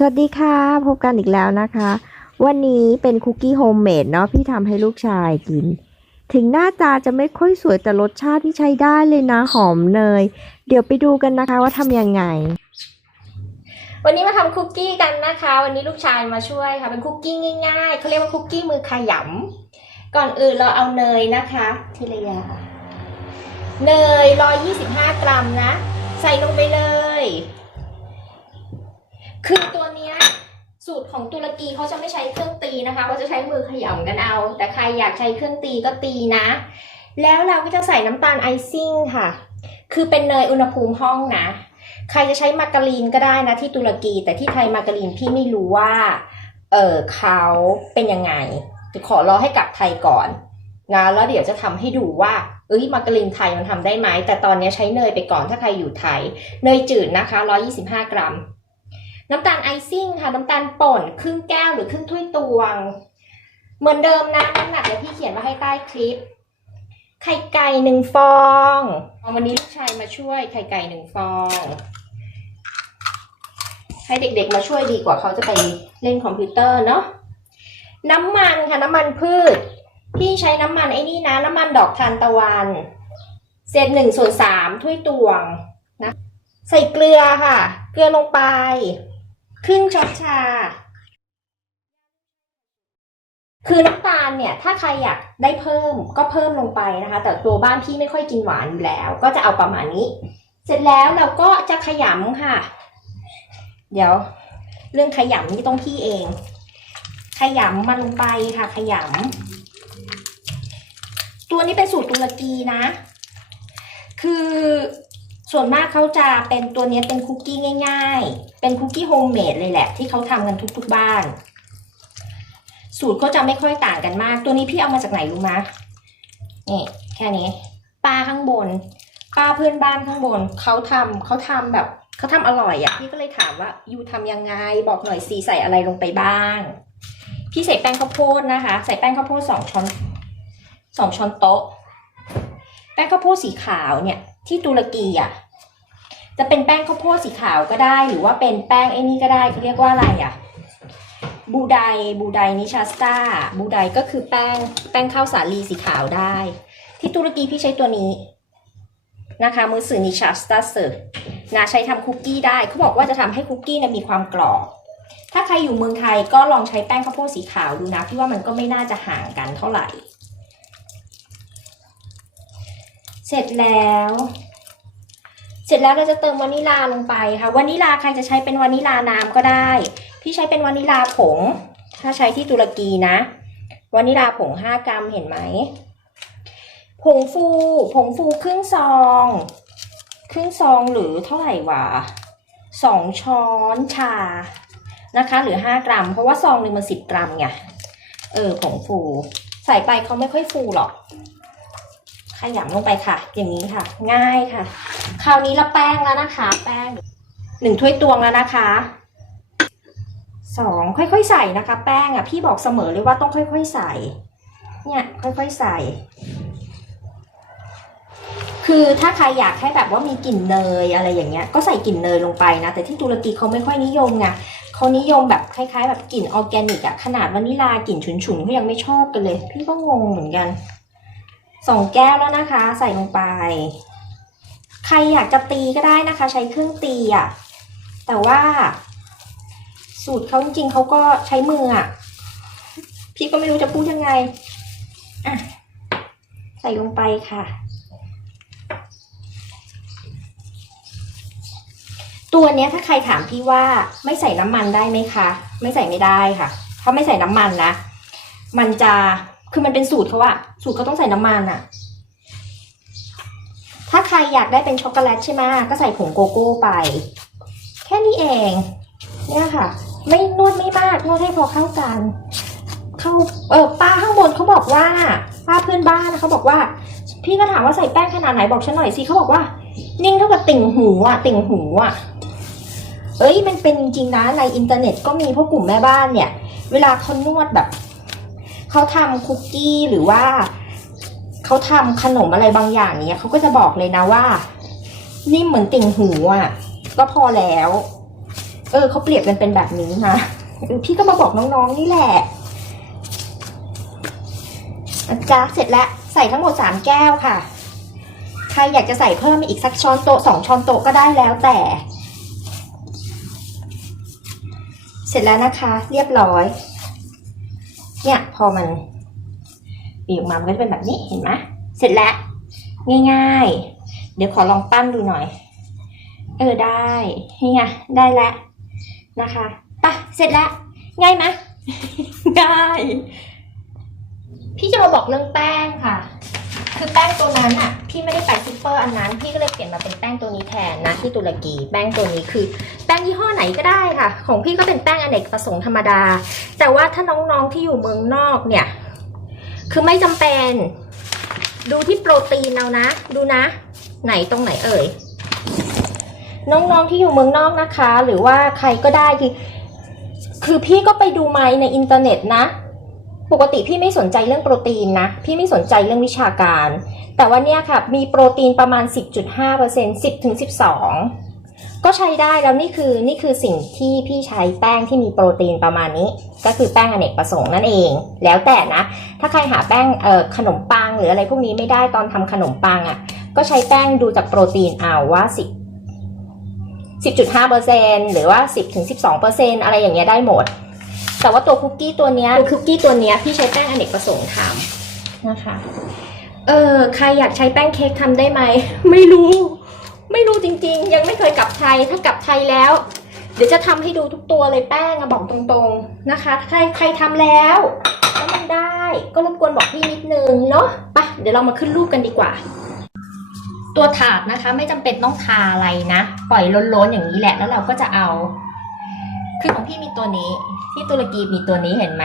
สวัสดีค่ะ พบกันอีกแล้วนะคะ วันนี้เป็นคุกกี้โฮมเมดเนาะพี่ทำให้ลูกชายกิน ถึงหน้าตาจะไม่ค่อยสวยแต่รสชาติที่ใช้ได้เลยนะ หอมเนย เดี๋ยวไปดูกันนะคะว่าทำยังไง วันนี้มาทำคุกกี้กันนะคะ วันนี้ลูกชายมาช่วยค่ะเป็นคุกกี้ง่ายๆเขาเรียกว่าคุกกี้มือขยำก่อนอื่นเราเอาเนยนะคะ ทีละอย่างเนย125 กรัมนะ ใส่ลงไปเลย คือตัวเนี้ยสูตรของตุรกีเขาจะไม่ใช้เครื่องตีนะคะเขาจะใช้มือขย่ำกันเอา แต่ใครอยากใช้เครื่องตีก็ตีนะ แล้วเราก็จะใส่น้ำตาลไอซิ่งค่ะ คือเป็นเนยอุณหภูมิห้องนะ ใครจะใช้มาการีนก็ได้นะที่ตุรกี แต่ที่ไทยมาการีนพี่ไม่รู้ว่า เออเขาเป็นยังไงขอรอให้กลับไทยก่อนนะแล้วเดี๋ยวจะทำให้ดูว่า เอ้ยมาการีนไทยมันทำได้ไหม แต่ตอนนี้ใช้เนยไปก่อนถ้าใครอยู่ไทย เนยจืดนะคะ 125 กรัม น้ำตาลไอซิ่งค่ะน้ำตาลป่นครึ่งแก้วหรือครึ่งถ้วยตวง เหมือนเดิมนะน้ำหนักเดี๋ยวพี่เขียนไว้ให้ใต้คลิป ไข่ไก่หนึ่งฟอง วันนี้ลูกชายมาช่วยไข่ไก่หนึ่งฟอง ให้เด็กๆมาช่วยดีกว่าเขาจะไปเล่นคอมพิวเตอร์เนาะน้ำมันค่ะน้ำมันพืช พี่ใช้น้ำมันไอ้นี่นะ น้ำมันดอกทานตะวันเศษหนึ่งส่วนสามถ้วยตวงนะ ใส่เกลือค่ะ เกลือลงไป ครึ่งช้อนชา คือน้ำตาลเนี่ย ถ้าใครอยากได้เพิ่มก็เพิ่มลงไปนะคะ แต่ตัวบ้านพี่ไม่ค่อยกินหวานอยู่แล้ว ก็จะเอาประมาณนี้ เสร็จแล้วเราก็จะขยำค่ะ เดี๋ยว เรื่องขยำนี่ต้องพี่เอง ขยำมันลงไปค่ะ ขยำตัวนี้เป็นสูตรตุรกีนะ คือ ส่วนมากเขาจะเป็นตัวนี้เป็นคุกกี้ง่าย ๆ เป็นคุกกี้โฮมเมดเลยแหละ ที่เขาทำกันทุกๆบ้าน สูตรก็จะไม่ค่อยต่างกันมาก ตัวนี้พี่เอามาจากไหนรู้ไหมยนี่แค่นี้ป้าข้างบนป้าเพื่อนบ้านข้างบนเขาทำเขาทำแบบเขาทำอร่อยอะ่ะพี่ก็เลยถามว่ายูทำยังไง บอกหน่อยสิใส่อะไรลงไปบ้าง พี่ใส่แป้งข้าวโพดนะคะ ใส่แป้งข้าวโพดสองช้อนสองช้อนโต๊ะ แป้งข้าวโพดสีขาวเนี่ย ที่ตุรกีอะจะเป็นแป้งข้าวโพดสีขาวก็ได้ หรือว่าเป็นแป้งไอ้นี่ก็ได้เขาเรียกว่าอะไรอะบูไดบูไดนิชาสตาบูไดก็คือแป้งแป้งข้าวสาลีสีขาวได้ ที่ตุรกีพี่ใช้ตัวนี้นะคะมือสื่อนิชาสตาเซอร์นะใช้ทำคุกกี้ได้เขาบอกว่าจะทำให้คุกกี้เนี่ยมีความกรอบถ้าใครอยู่เมืองไทยก็ลองใช้แป้งข้าวโพดสีขาวดูนะพี่ว่ามันก็ไม่น่าจะห่างกันเท่าไหร่ เสร็จแล้ว เสร็จแล้วเราจะเติมวานิลาลงไปค่ะวานิลาใครจะใช้เป็นวานิลาน้ำก็ได้ พี่ใช้เป็นวานิลาผง ถ้าใช้ที่ตุรกีนะวานิลาผง 5 กรัมเห็นไหมผงฟูผงฟูครึ่งซอง ครึ่งซองหรือเท่าไหร่วะสองช้อนชานะคะ หรือ 5 กรัม เพราะว่าซองหนึ่งมัน 10 กรัมไงเออผงฟูใส่ไปเขาไม่ค่อยฟูหรอก ขยำลงไปค่ะ อย่างนี้ค่ะ ง่ายค่ะ คราวนี้ละแป้งแล้วนะคะ แป้งหนึ่งถ้วยตวงแล้วนะคะสองค่อยๆใส่นะคะ แป้งอะพี่บอกเสมอเลยว่าต้องค่อยๆใส่ เนี่ยค่อยๆใส่ คือถ้าใครอยากให้แบบว่ามีกลิ่นเนยอะไรอย่างเงี้ย ก็ใส่กลิ่นเนยลงไปนะ แต่ที่ตุรกีเขาไม่ค่อยนิยมไงเขานิยมแบบคล้ายๆ แบบกลิ่นออร์แกนิกอะขนาดวานิลากลิ่นฉุนๆเขายังไม่ชอบกันเลย พี่ก็งงเหมือนกัน สองแก้วแล้วนะคะ ใส่ลงไป ใครอยากจะตีก็ได้นะคะ ใช้เครื่องตีอะแต่ว่า สูตรเขาจริงๆเขาก็ใช้มืออะพี่ก็ไม่รู้จะพูดยังไงอะใส่ลงไปค่ะ ตัวเนี้ยถ้าใครถามพี่ว่าไม่ใส่น้ำมันได้ไหมคะ ไม่ใส่ไม่ได้ค่ะ ถ้าไม่ใส่น้ำมันนะ มันจะ คือมันเป็นสูตรเขาอะสูตรเขาต้องใส่น้ำมันอะถ้าใครอยากได้เป็นช็อกโกแลตใช่ไหมก็ใส่ผงโกโก้ไป แค่นี้เอง เนี่ยค่ะ ไม่นวดไม่มากนวดให้พอเข้ากัน เข้าเออป้าข้างบนเขาบอกว่าป้าเพื่อนบ้านนะเขาบอกว่า พี่ก็ถามว่าใส่แป้งขนาดไหนบอกฉันหน่อยสิเขาบอกว่า นิ่งเท่ากับติ่งหูอะติ่งหูอะเอ้ยมันเป็นจริงๆนะในอินเทอร์เน็ตก็มีพวกกลุ่มแม่บ้านเนี่ย เวลาเขานวดแบบ เขาทำคุกกี้หรือว่าเขาทำขนมอะไรบางอย่างเนี้ยเขาก็จะบอกเลยนะว่า นิ่มเหมือนติ่งหูอะ ก็พอแล้ว เออเขาเปรียบกันเป็นแบบนี้นะพี่ก็มาบอกน้องๆนี่แหละจ๊ะเสร็จแล้วใส่ทั้งหมดสามแก้วค่ะ ใครอยากจะใส่เพิ่มอีกสักช้อนโต๊ะสองช้อนโต๊ะก็ได้แล้วแต่ เสร็จแล้วนะคะ เรียบร้อย เนี่ยพอมันบีบออกมามันก็จะเป็นแบบนี้เห็นไหมเสร็จแล้ว ง่าย ๆ เดี๋ยวขอลองปั้นดูหน่อย เออได้นี่ไงได้แล้วนะคะปะเสร็จแล้วง่ายไหมง่าย พี่จะมาบอกเรื่องแป้งค่ะ คือแป้งตัวนั้นอะพี่ไม่ได้ไปซุปเปอร์อันนั้น พี่ก็เลยเปลี่ยนมาเป็นแป้งตัวนี้แทนนะที่ตุรกีแป้งตัวนี้คือ แป้งยี่ห้อไหนก็ได้ค่ะ ของพี่ก็เป็นแป้งอเนกประสงค์ธรรมดา แต่ว่าถ้าน้องๆที่อยู่เมืองนอกเนี่ย คือไม่จำเป็น ดูที่โปรตีนเอานะ ดูนะ ไหนตรงไหนเอ่ยน้องๆที่อยู่เมืองนอกนะคะ หรือว่าใครก็ได้คือ คือพี่ก็ไปดูมในอินเทอร์เน็ตนะ ปกติพี่ไม่สนใจเรื่องโปรตีนนะ พี่ไม่สนใจเรื่องวิชาการ แต่ว่าเนี่ยค่ะ มีโปรตีนประมาณ 10.5% 10ถึง12 ก็ใช้ได้แล้วนี่คือนี่คือสิ่งที่พี่ใช้แป้งที่มีโปรตีนประมาณนี้ ก็คือแป้งอเนกประสงค์นั่นเอง แล้วแต่นะ ถ้าใครหาแป้งเอ่อขนมปังหรืออะไรพวกนี้ไม่ได้ตอนทำขนมปังอะ่ะ ก็ใช้แป้งดูจากโปรตีนเอาว่า 10 10.5%หรือว่า 10ถึง12%อะไรอย่างเงี้ยได้หมด แต่ว่าตัวคุกกี้ตัวเนี้ยตัวคุกกี้ตัวเนี้ยพี่ใช้แป้งอเนกประสงค์ทำนะคะ เออใครอยากใช้แป้งเค้กทำได้ไหม ไม่รู้ ไม่รู้จริง ๆ ยังไม่เคยกลับไทย ถ้ากลับไทยแล้ว เดี๋ยวจะทำให้ดูทุกตัวเลยแป้งอะบอกตรงๆนะคะ ใครใครทำแล้วแล้วมันได้ ก็รบกวนบอกพี่นิดนึงเนาะไปะเดี๋ยวเรามาขึ้นรูปกันดีกว่าตัวถาดนะคะไม่จำเป็นต้องทาอะไรนะ ปล่อยล้นๆอย่างนี้แหละแล้วเราก็จะเอา คือของพี่มีตัวนี้ ที่ตุรกีมีตัวนี้เห็นไหม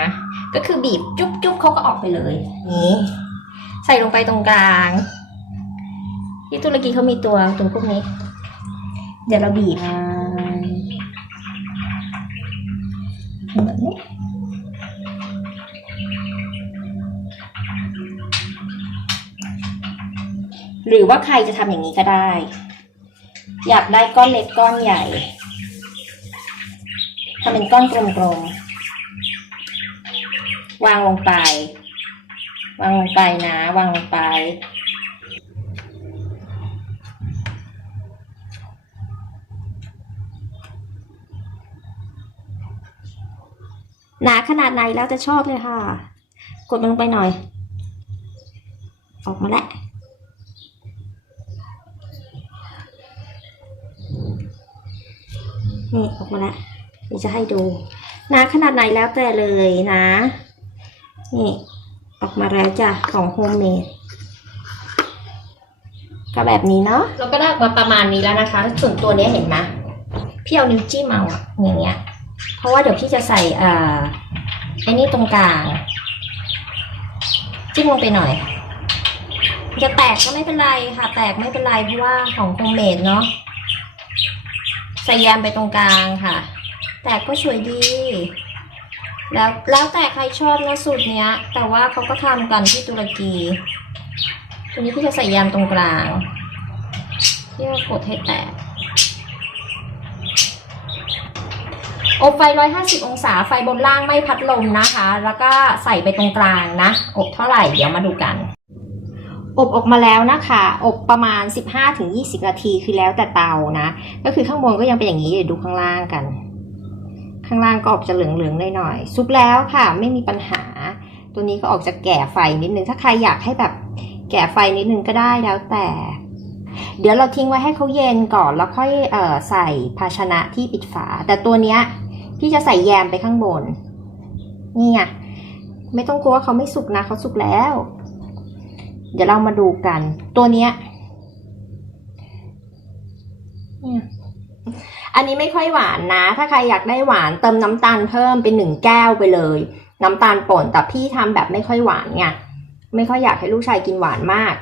ก็คือบีบจุ๊บๆเขาก็ออกไปเลยนี้ใส่ลงไปตรงกลาง ที่ตุรกีเขามีตัวตรงพวกนี้ เดี๋ยวเราบีบแบบนี้หรือว่าใครจะทำอย่างนี้ก็ได้ อยากได้ก้อนเล็กก้อนใหญ่ ทำเป็นก้อนกลมๆ วางลงไป วางลงไปนะ วางลงไป หนาขนาดไหนแล้วจะชอบเลยค่ะ กดมันลงไปหน่อย ออกมาแล้วนี่ออกมาแล้ว ดี๋ยวจะให้ดูหนาขนาดไหนแล้วแต่เลยนะ นี่ ออกมาแล้วจ้ะของโฮมเมดก็แบบนี้เนาะเราก็ได้มาประมาณนี้แล้วนะคะ ส่วนตัวนี้เห็นไหมพี่เอานิ้วจิ้มเอาอะอย่างเงี้ย เพราะว่าเดี๋ยวพี่จะใส่เอ่อไอ้นี่ตรงกลาง จิ้มลงไปหน่อย จะแตกก็ไม่เป็นไรค่ะ แตกไม่เป็นไรเพราะว่าของโฮมเมดเนาะใส่แยมไปตรงกลางค่ะ แตกก็สวยดี แล้วแล้วแต่ใครชอบนะสูตรเนี้ย แต่ว่าเขาก็ทำกันที่ตุรกี ตัวนี้พี่จะใส่แยมตรงกลางเที่เรากดให้แตกอบไฟ 150 องศา ไฟบนล่างไม่พัดลมนะคะ แล้วก็ใส่ไปตรงกลางนะ อบเท่าไหร่ เดี๋ยวมาดูกัน อบออกมาแล้วนะคะ อบประมาณ 15-20 นาที คือแล้วแต่เตานะ ก็คือข้างบนก็ยังเป็นอย่างนี้เดี๋ยวดูข้างล่างกัน ข้างล่างก็ออกจะเหลืองๆหน่อยๆซุปแล้วค่ะไม่มีปัญหา ตัวนี้ก็ออกจะแก่ไฟนิดนึง ถ้าใครอยากให้แบบแก่ไฟนิดนึงก็ได้แล้วแต่ เดี๋ยวเราทิ้งไว้ให้เขาเย็นก่อนแล้วค่อยออใส่ภาชนะที่ปิดฝา แต่ตัวเนี้ยพี่จะใส่แยมไปข้างบน นี่ไงไม่ต้องกลัวว่าเขาไม่สุกนะเขาสุกแล้ว เดี๋ยวเรามาดูกัน ตัวเนี้ยเนี่ย อันนี้ไม่ค่อยหวานนะ ถ้าใครอยากได้หวานเติมน้ำตาลเพิ่มเป็นหนึ่งแก้วไปเลย น้ำตาลป่นแต่พี่ทำแบบไม่ค่อยหวานไงไม่ค่อยอยากให้ลูกชายกินหวานมาก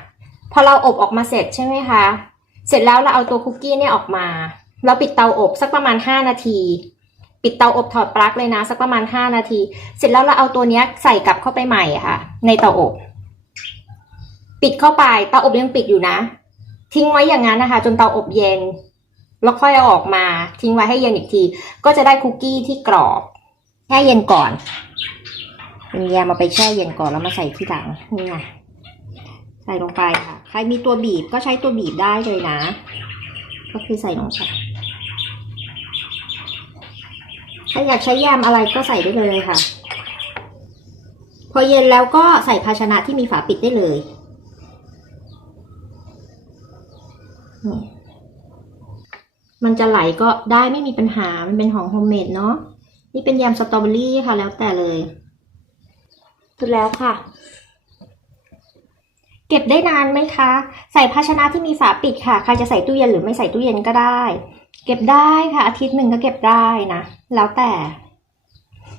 พอเราอบออกมาเสร็จใช่ไหมคะ เสร็จแล้วเราเอาตัวคุกกี้เนี่ยออกมา เราปิดเตาอบสักประมาณห้านาที ปิดเตาอบถอดปลั๊กเลยนะ สักประมาณห้านาที เสร็จแล้วเราเอาตัวเนี้ยใส่กลับเข้าไปใหม่ค่ะ ในเตาอบ ปิดเข้าไปเตาอบยังปิดอยู่นะ ทิ้งไว้อย่างนั้นนะคะ จนเตาอบเย็น แล้วค่อยเอาออกมาทิ้งไว้ให้เย็นอีกที ก็จะได้คุกกี้ที่กรอบแช่เย็นก่อนมีแยมมาไปแช่เย็นก่อนแล้วมาใส่ที่หลังนี่ไงใส่ลงไปค่ะ ใครมีตัวบีบก็ใช้ตัวบีบได้เลยนะ ก็คือใส่ลงไปถ้าอยากใช้แยมอะไรก็ใส่ได้เลยค่ะ พอเย็นแล้วก็ใส่ภาชนะที่มีฝาปิดได้เลยนี่ มันจะไหลก็ได้ไม่มีปัญหา มันเป็นของโฮมเมดเนาะ นี่เป็นยำสตรอเบอรี่ค่ะ แล้วแต่เลยเสร็จแล้วค่ะ เก็บได้นานไหมคะ ใส่ภาชนะที่มีฝาปิดค่ะ ใครจะใส่ตู้เย็นหรือไม่ใส่ตู้เย็นก็ได้ เก็บได้ค่ะ อาทิตย์หนึ่งก็เก็บได้นะ แล้วแต่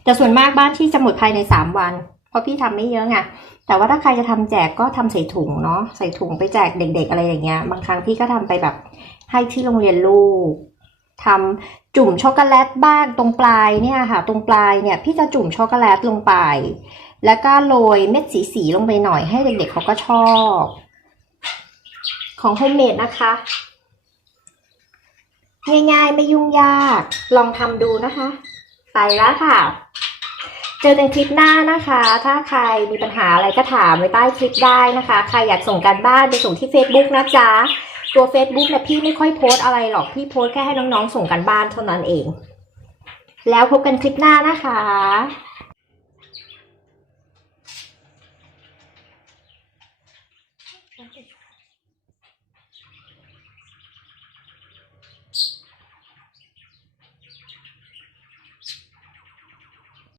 แต่ส่วนมากบ้านที่จะหมดภายในสามวัน เพราะพี่ทำไม่เยอะไง แต่ว่าถ้าใครจะทำแจกก็ทำใส่ถุงเนาะ ใส่ถุงไปแจกเด็ก ๆ อะไรอย่างเงี้ย บางครั้งพี่ก็ทำไปแบบ ให้ที่โรงเรียนลูกทำจุ่มช็อกโกแลตบ้างตรงปลายเนี่ยค่ะ ตรงปลายเนี่ยพี่จะจุ่มช็อกโกแลตลงไป แล้วก็โรยเม็ดสีๆลงไปหน่อยให้เด็กๆเขาก็ชอบ ของโฮมเมดนะคะ ง่ายๆไม่ยุ่งยาก ลองทำดูนะคะ ไปแล้วค่ะ เจอกันคลิปหน้านะคะ ถ้าใครมีปัญหาอะไรก็ถามไว้ใต้คลิปได้นะคะ ใครอยากส่งการบ้านไปส่งที่ Facebook นะจ๊ะ ตัว Facebook เนี่ยพี่ไม่ค่อยโพสอะไรหรอก พี่โพสแค่ให้น้องๆส่งกันบ้านเท่านั้นเอง แล้วพบกันคลิปหน้านะคะ